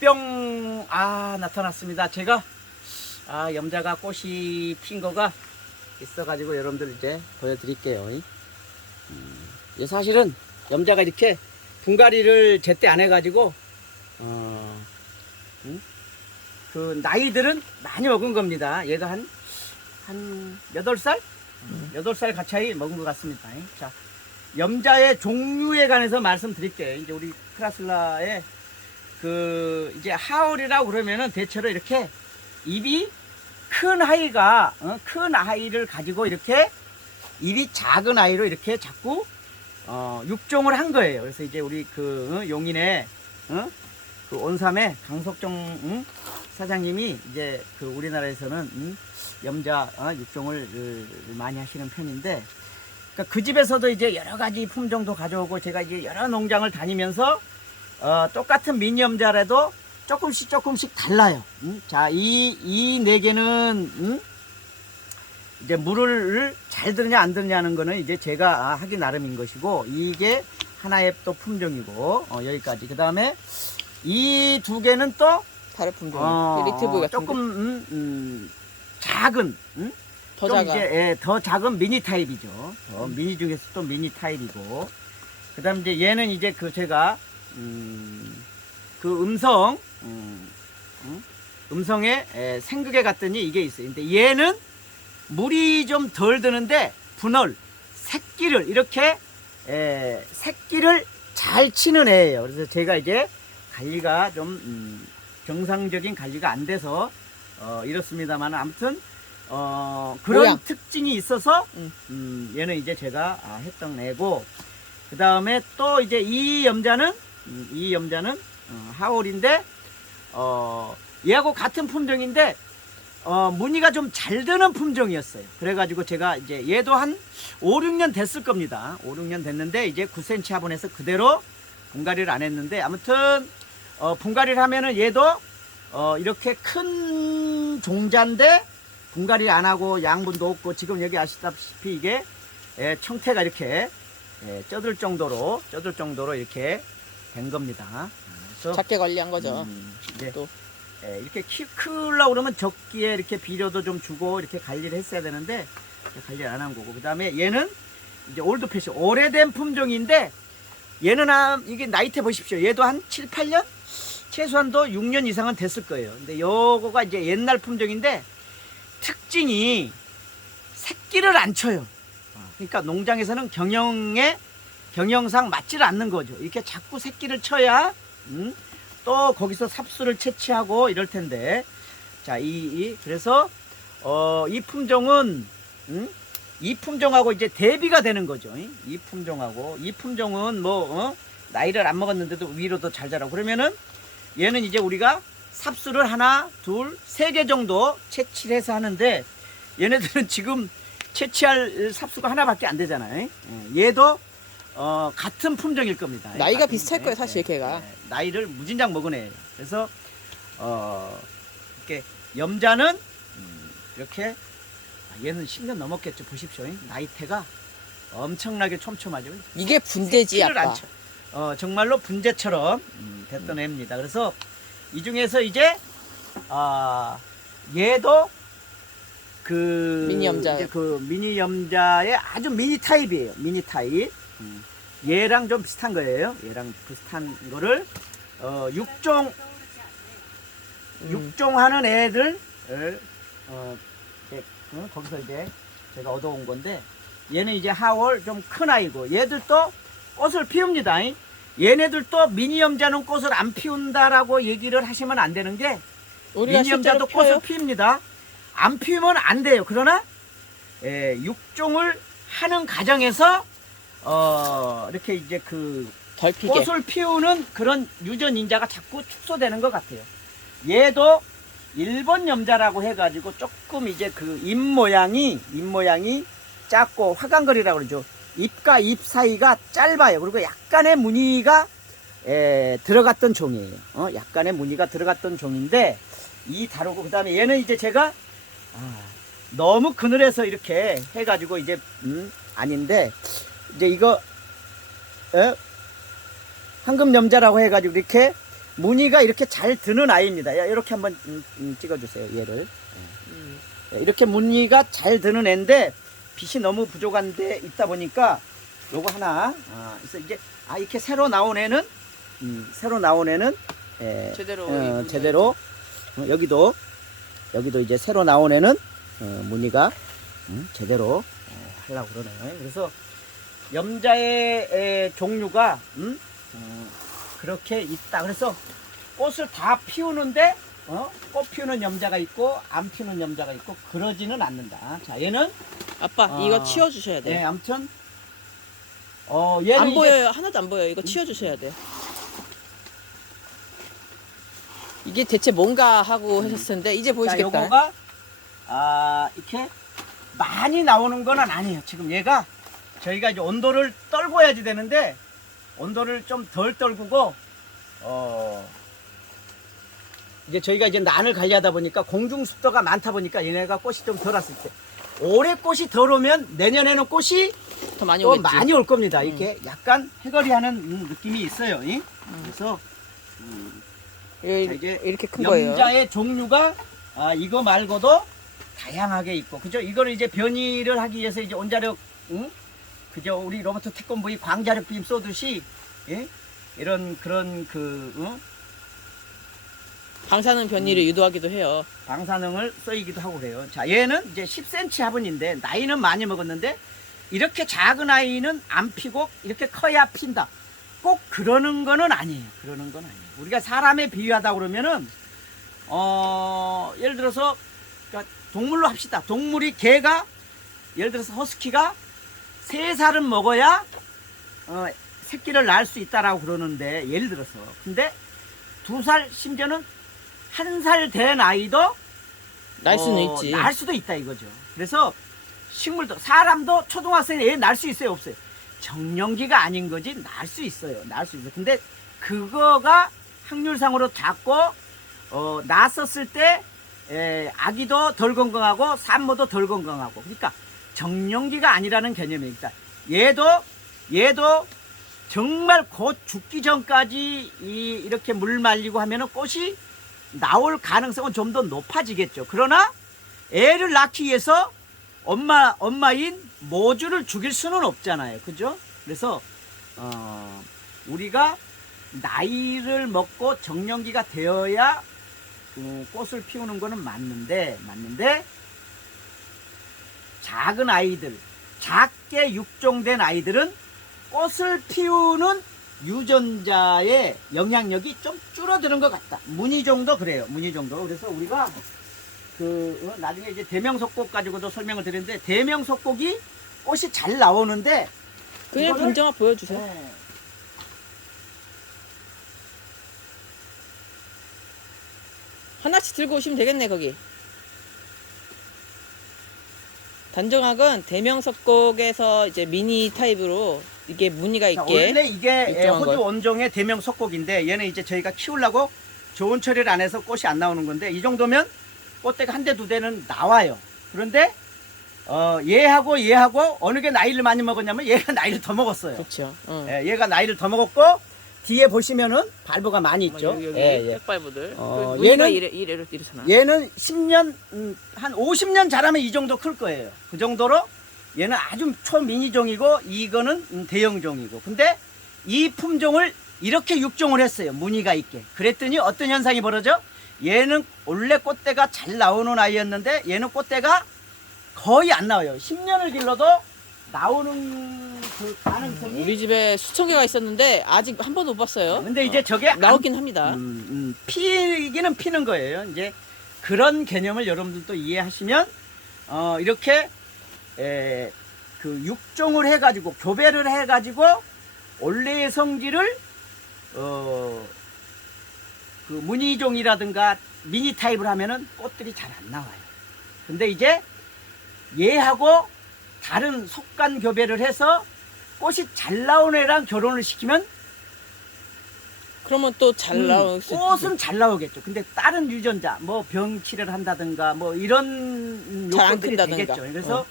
뿅! 나타났습니다. 제가 염자가 꽃이 핀 거가 있어가지고 여러분들 이제 보여드릴게요. 사실은 염자가 이렇게 분갈이를 제때 안 해가지고 그 나이들은 많이 먹은 겁니다. 얘가 한 8살? 8살 가차이 먹은 것 같습니다. 자, 염자의 종류에 관해서 말씀드릴게요. 이제 우리 크라슬라의 이제 하울이라고 그러면은 대체로 이렇게 입이 큰 아이를 가지고 이렇게 입이 작은 아이로 이렇게 자꾸 육종을 한 거예요. 그래서 이제 우리 용인의 그 온삼의 강석정 사장님이 이제 우리나라에서는 염자 육종을 많이 하시는 편인데, 그러니까 그 집에서도 이제 여러 가지 품종도 가져오고, 제가 이제 여러 농장을 다니면서 똑같은 미니 염자라도 조금씩 달라요. 자, 이 네 개는 이제 물을 잘 들으냐 안 들으냐는 거는 이제 제가 하기 나름인 것이고, 이게 하나의 또 품종이고, 여기까지. 그 다음에 이 두 개는 또 다른 품종. 리트브 같은 조금 작은, 더 좀 작아. 이제 더 작은 미니 타입이죠. 미니 중에서 또 미니 타입이고, 그다음 이제 얘는 이제 제가 음성에 생극에 갔더니 이게 있어요. 근데 얘는 물이 좀 덜 드는데 분월, 새끼를 이렇게 새끼를 잘 치는 애예요. 그래서 제가 이제 관리가 좀 정상적인 관리가 안 돼서 이렇습니다만, 아무튼 그런 모양. 특징이 있어서 얘는 이제 제가 했던 애고, 그 다음에 또 이제 이 염자는 하울인데 얘하고 같은 품종인데 무늬가 좀 잘 드는 품종이었어요. 그래가지고 제가 이제 얘도 한 5, 6년 됐을 겁니다. 5, 6년 됐는데 이제 9cm 화분에서 그대로 분갈이를 안 했는데, 아무튼 분갈이를 하면은 얘도 이렇게 큰 종자인데 분갈이 안 하고 양분도 없고, 지금 여기 아시다시피 이게 청태가 이렇게 쪄들 정도로 이렇게 된 겁니다. 그래서 작게 관리한 거죠. 이제 또 이렇게 크려고 그러면 적기에 이렇게 비료도 좀 주고 이렇게 관리를 했어야 되는데 관리를 안 한 거고, 그 다음에 얘는 이제 올드 패션, 오래된 품종인데 얘는 이게 나이테 보십시오. 얘도 한 7, 8년? 최소한도 6년 이상은 됐을 거예요. 근데 요거가 이제 옛날 품종인데 특징이 새끼를 안 쳐요. 그러니까 농장에서는 경영상 맞지를 않는 거죠. 이렇게 자꾸 새끼를 쳐야 또 거기서 삽수를 채취하고 이럴 텐데, 자, 그래서 이 품종은 이 품종하고 이제 대비가 되는 거죠. 이 품종은 나이를 안 먹었는데도 위로도 잘 자라고, 그러면은 얘는 이제 우리가 삽수를 하나, 둘, 세 개 정도 채취를 해서 하는데, 얘네들은 지금 채취할 삽수가 하나밖에 안 되잖아요. 얘도 같은 품종일 겁니다. 나이가 비슷할 거예요, 사실 걔가. 나이를 무진장 먹은 애예요. 그래서 이렇게 염자는 이렇게 얘는 10년 넘었겠죠. 보십시오. 나이테가 엄청나게 촘촘하죠. 이게 분재지, 새끼를 안 아빠. 쳐. 정말로 분재처럼 됐던 애입니다. 그래서 이 중에서 이제 얘도 미니 염자. 이제 미니 염자의 아주 미니 타입이에요. 미니 타입. 얘랑 좀 비슷한 거예요. 얘랑 비슷한 거를 육종하는 애들 거기서 이제 제가 얻어온 건데, 얘는 이제 하월 좀 큰 아이고, 얘들도 꽃을 피웁니다. 얘네들도 미니 염자는 꽃을 안 피운다라고 얘기를 하시면 안 되는 게, 우리가 미니 염자도 실제로 펴요? 꽃을 피웁니다. 안 피우면 안 돼요. 그러나 육종을 하는 과정에서 이렇게 이제 덜 피게. 꽃을 피우는 그런 유전인자가 자꾸 축소되는 것 같아요. 얘도 일본 염자라고 해가지고 조금 이제 잎 모양이 작고 화관거리라고 그러죠. 잎과 잎 사이가 짧아요. 그리고 약간의 무늬가 들어갔던 종이에요. 약간의 무늬가 들어갔던 종인데 다루고, 그 다음에 얘는 이제 제가 너무 그늘에서 이렇게 해가지고 이제 아닌데, 이제 이거 황금 염자라고 해가지고 이렇게 무늬가 이렇게 잘 드는 아이입니다. 야, 이렇게 한번 찍어주세요. 얘를. 이렇게 무늬가 잘 드는 애인데 빛이 너무 부족한데 있다 보니까 요거 하나. 그래서 이제 이렇게 새로 나온 애는 제대로 제대로 여기도 이제 새로 나온 애는 무늬가 제대로 하려고 그러네요. 그래서 염자의 종류가 그렇게 있다. 그래서 꽃을 다 피우는데 꽃 피우는 염자가 있고 안 피우는 염자가 있고 그러지는 않는다. 자, 얘는 아빠 이거 치워주셔야 네, 돼. 아무튼 얘는 안 이제 보여요. 하나도 안 보여요. 이거 치워주셔야 돼. 이게 대체 뭔가 하고 하셨을 텐데 이제 자, 보이시겠다. 요거가 이렇게 많이 나오는 건 아니에요. 지금 얘가 저희가 이제 온도를 떨궈야지 되는데 온도를 좀 덜 떨구고 이제 저희가 이제 난을 관리하다 보니까 공중 습도가 많다 보니까 얘네가 꽃이 좀 덜 왔을 때 올해 꽃이 덜 오면 내년에는 꽃이 더 많이 또 오겠지. 많이 올 겁니다. 이렇게 약간 해거리하는 느낌이 있어요. 그래서 자, 이제 이렇게 큰 거예요. 염자의 종류가 이거 말고도 다양하게 있고, 그죠? 이거를 이제 변이를 하기 위해서 이제 온자력, 그죠? 우리 로버트 태권브이 광자력 빔 쏘듯이, 예? 이런 그런 방사능 변이를 유도하기도 해요. 방사능을 쓰이기도 하고 그래요. 자, 얘는 이제 10cm 화분인데 나이는 많이 먹었는데 이렇게 작은 아이는 안 피고 이렇게 커야 핀다. 꼭 그러는 거는 아니에요. 그러는 건 아니에요. 우리가 사람에 비유하다 그러면은 예를 들어서 그러니까 동물로 합시다. 동물이 개가 예를 들어서 허스키가 3살은 먹어야 새끼를 낳을 수 있다라고 그러는데 예를 들어서 근데 2살 심지어는 1살 된 아이도 날 수는 있지. 낳을 수도 있다 이거죠. 그래서 식물도 사람도 초등학생이 애 낳을 수 있어요 없어요? 정년기가 아닌 거지 낳을 수 있어요. 낳을 수 있어요. 근데 그거가 확률상으로 작고 낳았었을 때 아기도 덜 건강하고 산모도 덜 건강하고 그러니까 정년기가 아니라는 개념이니까 얘도 정말 곧 죽기 전까지 이렇게 물 말리고 하면은 꽃이 나올 가능성은 좀 더 높아지겠죠. 그러나 애를 낳기 위해서 엄마인 모주를 죽일 수는 없잖아요. 그죠? 그래서 우리가 나이를 먹고 정년기가 되어야 꽃을 피우는 거는 맞는데 작은 아이들, 작게 육종된 아이들은 꽃을 피우는 유전자의 영향력이 좀 줄어드는 것 같다. 무늬종도 그래요. 무늬종도. 그래서 우리가 나중에 이제 대명석곡 가지고도 설명을 드리는데 대명석곡이 꽃이 잘 나오는데 그냥 이거를- 반정아 보여주세요. 네. 하나씩 들고 오시면 되겠네 거기. 단정학은 대명석곡에서 이제 미니 타입으로 이게 무늬가 자, 있게 원래 이게 일정한 호주 것. 원종의 대명석곡인데 얘는 이제 저희가 키우려고 좋은 처리를 안 해서 꽃이 안 나오는 건데 이 정도면 꽃대가 한 대 두 대는 나와요. 그런데 얘하고 어느 게 나이를 많이 먹었냐면 얘가 나이를 더 먹었어요. 그렇죠. 얘가 나이를 더 먹었고 뒤에 보시면은 발부가 많이 있죠. 여기 백발부들. 얘는 이렇잖아. 얘는 10년 한 50년 자라면 이 정도 클 거예요. 그 정도로 얘는 아주 초미니종이고 이거는 대형종이고. 근데 이 품종을 이렇게 육종을 했어요. 무늬가 있게. 그랬더니 어떤 현상이 벌어져? 얘는 원래 꽃대가 잘 나오는 아이였는데 얘는 꽃대가 거의 안 나와요. 10년을 길러도 나오는 그 가능성이. 우리 집에 수천 개가 있었는데 아직 한 번도 못 봤어요. 근데 이제 저게 나오긴 합니다. 피기는 피는 거예요. 이제 그런 개념을 여러분들도 이해하시면 이렇게 그 육종을 해가지고 교배를 해가지고 원래의 성질을 그 무늬종이라든가 미니 타입을 하면은 꽃들이 잘 안 나와요. 근데 이제 얘하고 다른 속간 교배를 해서 꽃이 잘 나오는 애랑 결혼을 시키면 그러면 또 잘 나올 수 꽃은 잘 나오겠죠. 근데 다른 유전자, 뭐 병치를 한다든가 뭐 이런 잘안 요건들이 큰다든가. 되겠죠. 그래서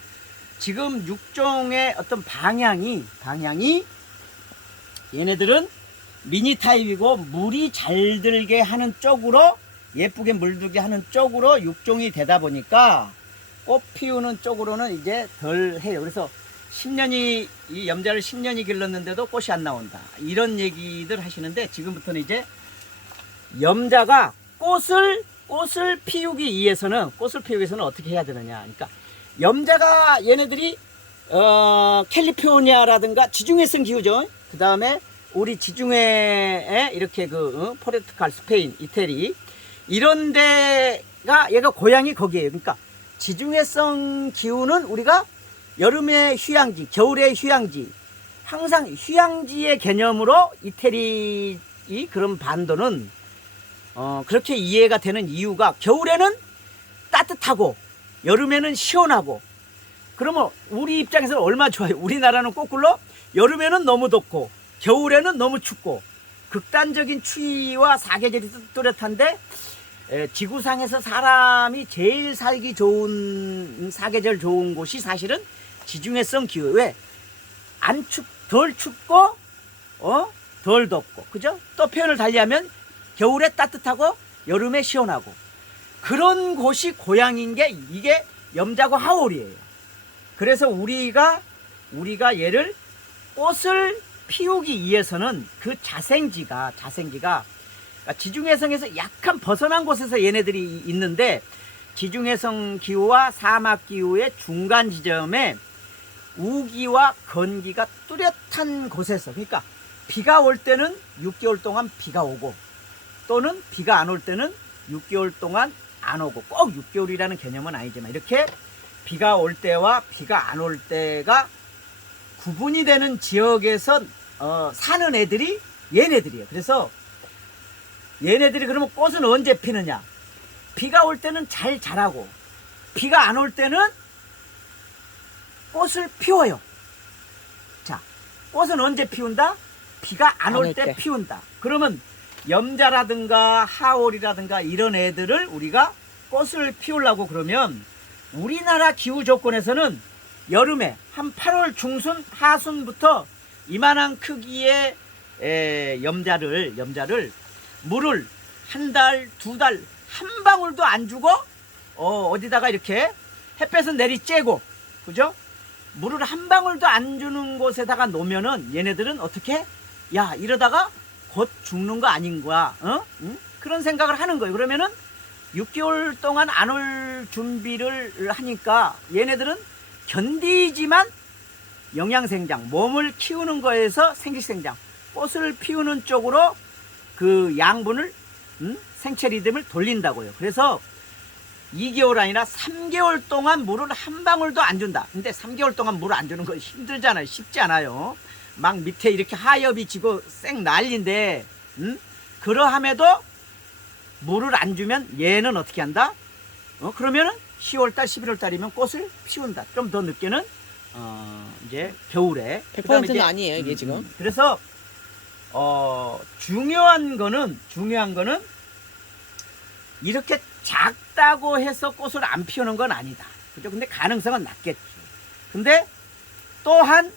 지금 육종의 어떤 방향이 얘네들은 미니 타입이고 물이 잘 들게 하는 쪽으로 예쁘게 물들게 하는 쪽으로 육종이 되다 보니까 꽃 피우는 쪽으로는 이제 덜 해요. 그래서 10년이 이 염자를 10년이 길렀는데도 꽃이 안 나온다. 이런 얘기들 하시는데 지금부터는 이제 염자가 꽃을 피우기 위해서는 어떻게 해야 되느냐. 그러니까 염자가 얘네들이 캘리포니아라든가 지중해성 기후죠. 그 다음에 우리 지중해에 이렇게 포르투갈, 스페인, 이태리 이런 데가 얘가 고향이 거기에요. 그러니까 지중해성 기후는 우리가 여름에 휴양지, 겨울에 휴양지, 항상 휴양지의 개념으로 이태리 그런 반도는 그렇게 이해가 되는 이유가 겨울에는 따뜻하고 여름에는 시원하고 그러면 우리 입장에서는 얼마나 좋아요. 우리나라는 거꾸로 여름에는 너무 덥고 겨울에는 너무 춥고 극단적인 추위와 사계절이 뚜렷한데 지구상에서 사람이 제일 살기 좋은 사계절 좋은 곳이 사실은 지중해성 기후. 왜? 덜 춥고 덜 덥고 그죠? 또 표현을 달리하면 겨울에 따뜻하고 여름에 시원하고 그런 곳이 고향인 게 이게 염자고 하월이에요. 그래서 우리가 얘를 꽃을 피우기 위해서는 그 자생지가 지중해성에서 약간 벗어난 곳에서 얘네들이 있는데 지중해성 기후와 사막 기후의 중간 지점에 우기와 건기가 뚜렷한 곳에서 그러니까 비가 올 때는 6개월 동안 비가 오고 또는 비가 안 올 때는 6개월 동안 안 오고 꼭 6개월이라는 개념은 아니지만 이렇게 비가 올 때와 비가 안 올 때가 구분이 되는 지역에서 사는 애들이 얘네들이에요. 그래서 얘네들이 그러면 꽃은 언제 피느냐? 비가 올 때는 잘 자라고 비가 안 올 때는 꽃을 피워요. 자, 꽃은 언제 피운다? 비가 안 올 때 피운다. 그러면 염자라든가 하월이라든가 이런 애들을 우리가 꽃을 피우려고 그러면 우리나라 기후 조건에서는 여름에 한 8월 중순 하순부터 이만한 크기의 염자를 물을 한 달, 두 달, 한 방울도 안 주고 어디다가 이렇게 햇볕은 내리쬐고 그죠? 물을 한 방울도 안 주는 곳에다가 놓으면은 얘네들은 어떻게? 야, 이러다가 곧 죽는 거 아닌 거야. 응? 그런 생각을 하는 거예요. 그러면은 6개월 동안 안 올 준비를 하니까 얘네들은 견디지만 영양생장, 몸을 키우는 거에서 생식생장, 꽃을 피우는 쪽으로 그 양분을 생체 리듬을 돌린다고요. 그래서 2개월 아니라 3개월 동안 물을 한 방울도 안 준다. 근데 3개월 동안 물을 안 주는 거 힘들잖아요. 쉽지 않아요. 막 밑에 이렇게 하엽이 지고 쌩 난리인데 그러함에도 물을 안 주면 얘는 어떻게 한다? 그러면은 10월달, 11월달이면 꽃을 피운다. 좀 더 늦게는 이제 겨울에 100%는 아니에요 이게 지금. 그래서 중요한 거는 이렇게 작다고 해서 꽃을 안 피우는 건 아니다. 그죠? 근데 가능성은 낮겠지. 근데 또한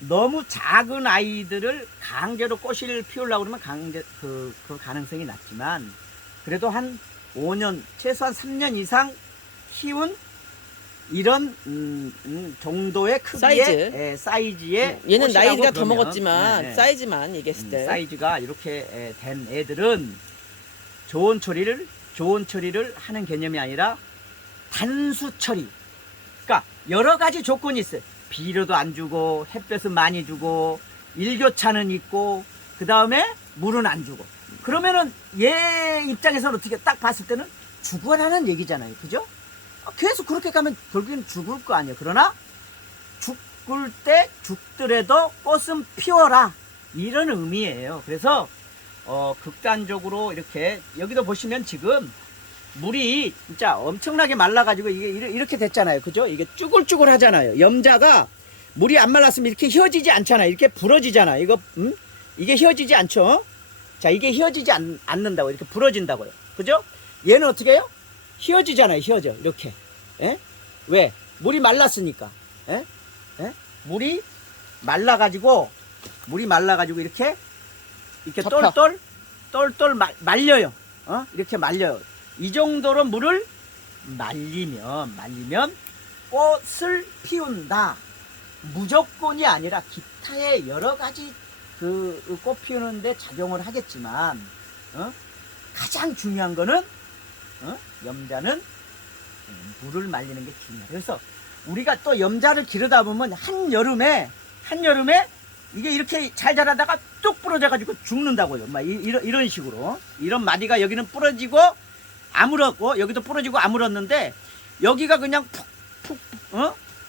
너무 작은 아이들을 강제로 꽃을 피우려고 그러면 그 가능성이 낮지만 그래도 한 5년, 최소한 3년 이상 키운 이런 정도의 크기의 사이즈의 얘는 나이가 꽃이라고 더 그러면, 먹었지만 사이즈만 얘기했을 때 사이즈가 이렇게 된 애들은 좋은 처리를 하는 개념이 아니라 단수 처리. 그러니까 여러 가지 조건이 있어요. 비료도 안 주고 햇볕은 많이 주고 일교차는 있고 그 다음에 물은 안 주고 그러면은 얘 입장에서는 어떻게 딱 봤을 때는 죽어라는 얘기잖아요. 그죠? 계속 그렇게 가면 결국엔 죽을 거 아니에요. 그러나 죽을 때 죽더라도 꽃은 피워라 이런 의미예요. 그래서 극단적으로 이렇게 여기도 보시면 지금 물이 진짜 엄청나게 말라가지고 이게 이렇게 됐잖아요. 그죠? 이게 쭈글쭈글 하잖아요. 염자가 물이 안 말랐으면 이렇게 휘어지지 않잖아요. 이렇게 부러지잖아. 이게 휘어지지 않죠? 자, 이게 휘어지지 않는다고. 이렇게 부러진다고요. 그죠? 얘는 어떻게 해요? 휘어지잖아요. 휘어져. 이렇게. 예? 왜? 물이 말랐으니까. 예? 예? 물이 말라가지고 이렇게 이렇게 접혀. 똘똘 말려요. 이렇게 말려요. 이 정도로 물을 말리면 꽃을 피운다. 무조건이 아니라 기타의 여러 가지 그 꽃 피우는데 작용을 하겠지만, 가장 중요한 거는, 염자는 물을 말리는 게 중요해요. 그래서 우리가 또 염자를 기르다 보면 한여름에 이게 이렇게 잘 자라다가 뚝 부러져가지고 죽는다고요. 막 이런 식으로. 이런 마디가 여기는 부러지고 아물었고, 여기도 부러지고 아물었는데, 여기가 그냥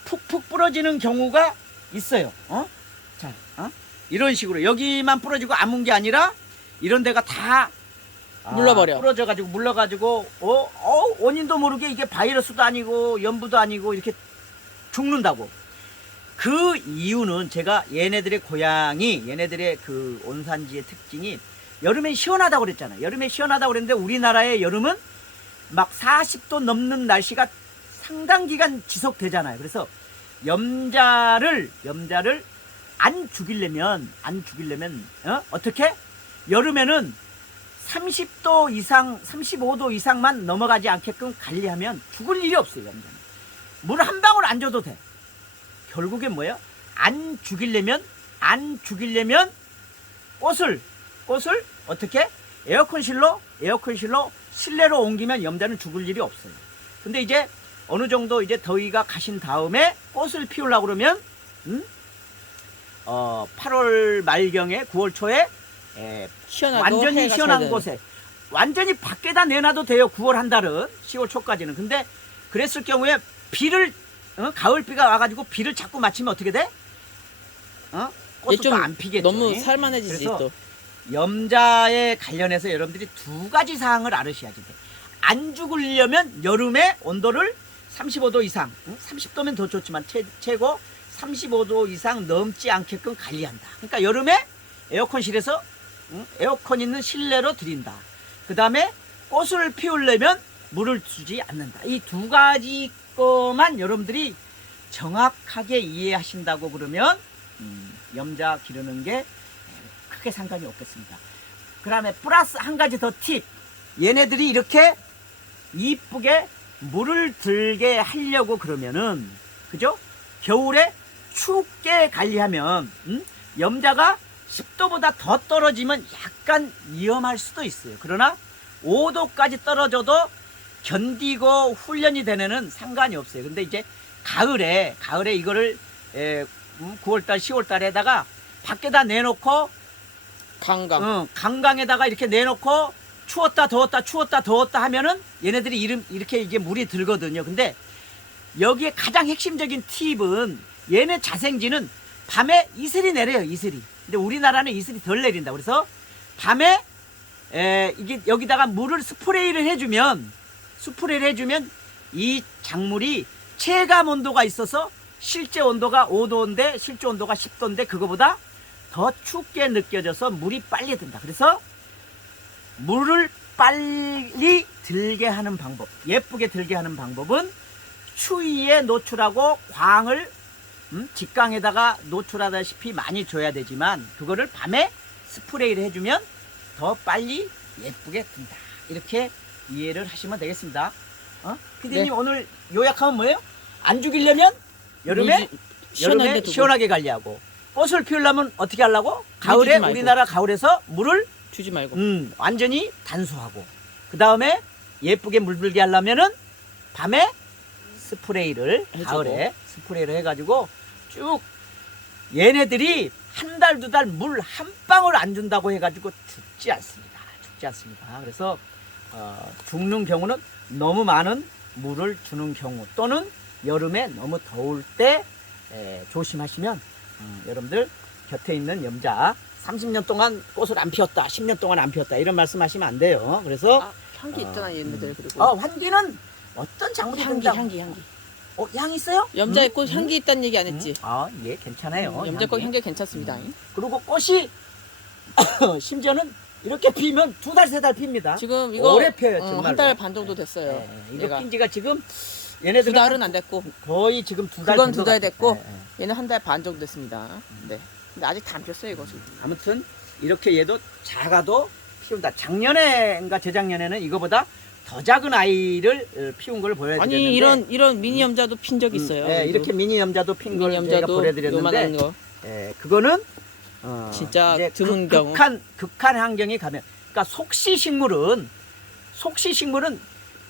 푹푹 부러지는 경우가 있어요. 자, 이런 식으로. 여기만 부러지고 아문 게 아니라, 이런 데가 다 물러버려. 부러져가지고, 물러가지고, 원인도 모르게 이게 바이러스도 아니고, 연부도 아니고, 이렇게 죽는다고. 그 이유는 제가 얘네들의 고향이, 얘네들의 그 온산지의 특징이 여름엔 시원하다고 그랬잖아요. 여름에 시원하다고 그랬는데 우리나라의 여름은 막 40도 넘는 날씨가 상당 기간 지속되잖아요. 그래서 염자를 안 죽이려면 어떻게? 여름에는 30도 이상, 35도 이상만 넘어가지 않게끔 관리하면 죽을 일이 없어요. 염자는. 물 한 방울 안 줘도 돼. 결국엔 뭐예요? 안 죽이려면 꽃을 어떻게? 에어컨실로 실내로 옮기면 염자는 죽을 일이 없어요. 근데 이제 어느 정도 이제 더위가 가신 다음에 꽃을 피우려고 그러면 8월 말경에 9월 초에 시원하고 완전히 해가 시원한 잘 되는. 곳에 완전히 밖에다 내놔도 돼요. 9월 한 달은 10월 초까지는. 근데 그랬을 경우에 비를 가을비가 와가지고 비를 자꾸 맞추면 어떻게 돼? 꽃이 또 안 피겠죠. 너무 살만해지지 그래서 또. 염자에 관련해서 여러분들이 두 가지 사항을 알으셔야지 돼. 안 죽으려면 여름에 온도를 35도 이상, 30도면 더 좋지만 최고 35도 이상 넘지 않게끔 관리한다. 그러니까 여름에 에어컨실에서 에어컨 있는 실내로 들인다. 그 다음에 꽃을 피우려면 물을 주지 않는다. 이 두 가지 것만 여러분들이 정확하게 이해하신다고 그러면 염자 기르는 게 크게 상관이 없겠습니다. 그 다음에 플러스 한 가지 더 팁. 얘네들이 이렇게 이쁘게 물을 들게 하려고 그러면은, 그죠? 겨울에 춥게 관리하면 염자가 10도보다 더 떨어지면 약간 위험할 수도 있어요. 그러나 5도까지 떨어져도 견디고 훈련이 되는 애는 상관이 없어요. 근데 이제 가을에 이거를 9월달 10월달에다가 밖에다 내놓고 강강에다가 이렇게 내놓고 추웠다 더웠다 하면은 얘네들이 이렇게 이게 물이 들거든요. 근데 여기에 가장 핵심적인 팁은 얘네 자생지는 밤에 이슬이 내려요. 이슬이. 근데 우리나라는 이슬이 덜 내린다. 그래서 밤에 이게 여기다가 물을 스프레이를 해주면 이 작물이 체감 온도가 있어서 실제 온도가 5도인데 실제 온도가 10도인데 그거보다 더 춥게 느껴져서 물이 빨리 든다. 그래서 물을 빨리 들게 하는 방법, 예쁘게 들게 하는 방법은 추위에 노출하고 광을 직광에다가 노출하다시피 많이 줘야 되지만 그거를 밤에 스프레이를 해주면 더 빨리 예쁘게 든다. 이렇게 이해를 하시면 되겠습니다. 피디님 네. 오늘 요약하면 뭐예요? 안 죽이려면 여름에 시원하게 관리하고 꽃을 피우려면 어떻게 하려고? 가을에 말고. 우리나라 가을에서 물을 주지 말고. 완전히 단수하고 그 다음에 예쁘게 물들게 하려면은 밤에 스프레이를 해주고. 가을에 스프레이를 해가지고 쭉 얘네들이 한 달 두 달 물 한 방울 안 준다고 해가지고 죽지 않습니다. 그래서 죽는 경우는 너무 많은 물을 주는 경우 또는 여름에 너무 더울 때 조심하시면 여러분들 곁에 있는 염자 30년 동안 꽃을 안 피웠다 10년 동안 안 피웠다 이런 말씀하시면 안 돼요. 그래서 향기 있잖아 얘네들. 그리고 환기는 어떤 작물이든 향기. 향 있어요? 염자의 꽃 향기 있다는 얘기 안 했지? 예, 괜찮아요. 염자꽃 향기 괜찮습니다. 그리고 꽃이 심지어는 이렇게 피면 2달, 3달 핍니다. 지금 이거 오래 펴요, 정말로. 한 달 반 정도 됐어요. 이거 얘가 핀 지가 지금 두 얘네들은 달은 안 됐고 거의 지금 2달 그건 2달 됐고 얘는 한 달 반 정도 됐습니다. 네. 근데 아직 다 안 폈어요 이거 지금. 아무튼 이렇게 얘도 작아도 피운다. 작년에인가 재작년에는 이거보다 더 작은 아이를 피운 걸 보여드렸는데 아니 이런 미니 염자도 핀 적 있어요. 네, 이렇게 미니 염자도 핀 걸 미니 저희가 염자도 보여드렸는데 요만한 거. 그거는 진짜 이제 드문 경우. 극한 환경에 가면, 그러니까 속시식물은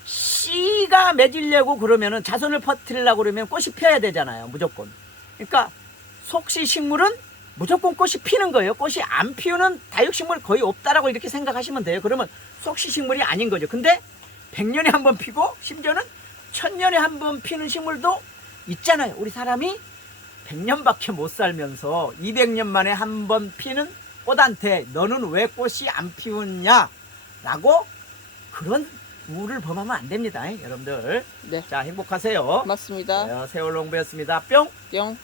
씨가 맺으려고 그러면은 자손을 퍼뜨리려고 그러면 꽃이 피어야 되잖아요, 무조건. 그러니까 속시식물은 무조건 꽃이 피는 거예요. 꽃이 안 피우는 다육식물 거의 없다라고 이렇게 생각하시면 돼요. 그러면 속시식물이 아닌 거죠. 근데 100년에 한 번 피고 심지어는 1000년에 한 번 피는 식물도 있잖아요. 우리 사람이 100년밖에 못 살면서 200년 만에 한 번 피는 꽃한테 너는 왜 꽃이 안 피우냐 라고 그런 우를 범하면 안 됩니다, 여러분들. 네. 자, 행복하세요. 맞습니다. 세월농부였습니다. 뿅. 뿅.